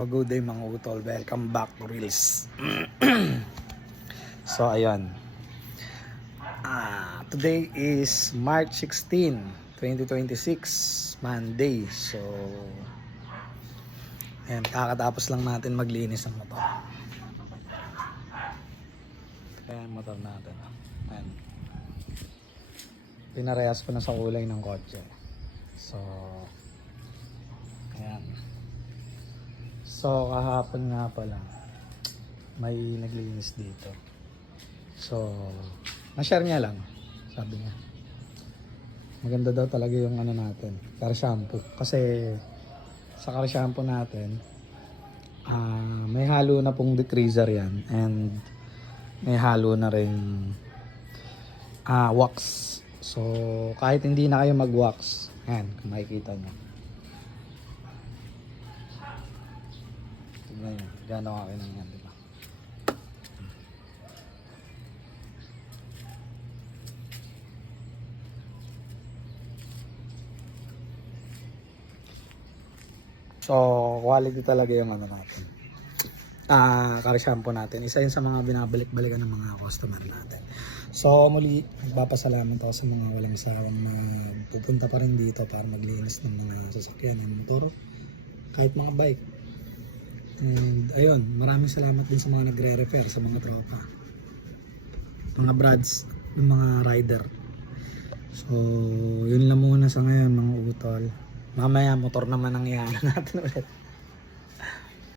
Good day mga utol, welcome back to Reels. So ayun, today is March 16, 2026, Monday. So ayan, kakatapos lang natin maglinis ng motor. Ayan, motor natin. Ayan, pinarehas ko na sa kulay ng kotse. So ayan. So kahapon nga pala may naglinis dito. So na-share niya lang, sabi niya maganda daw talaga yung ano natin, car shampoo. Kasi sa car shampoo natin may halo na pong degreaser yan, and may halo na rin wax. So kahit hindi na kayo mag wax, yan kung makikita nyo, tignan nyo gano'n kayo ng yan, diba? So quality talaga yung ano natin, car shampoo natin. Isa yun sa mga binabalik-balikan ng mga customer natin. So muli, nagpapasalamat ako sa mga walang sawang na pupunta pa rin dito para maglinis ng mga sasakyan, yung motor, kahit mga bike. And ayun, maraming salamat din sa mga nagre-refer, sa mga tropa, mga brads, ng mga rider. So yun lang muna sa ngayon mga utol. Mamaya motor naman ang ihanan natin ulit.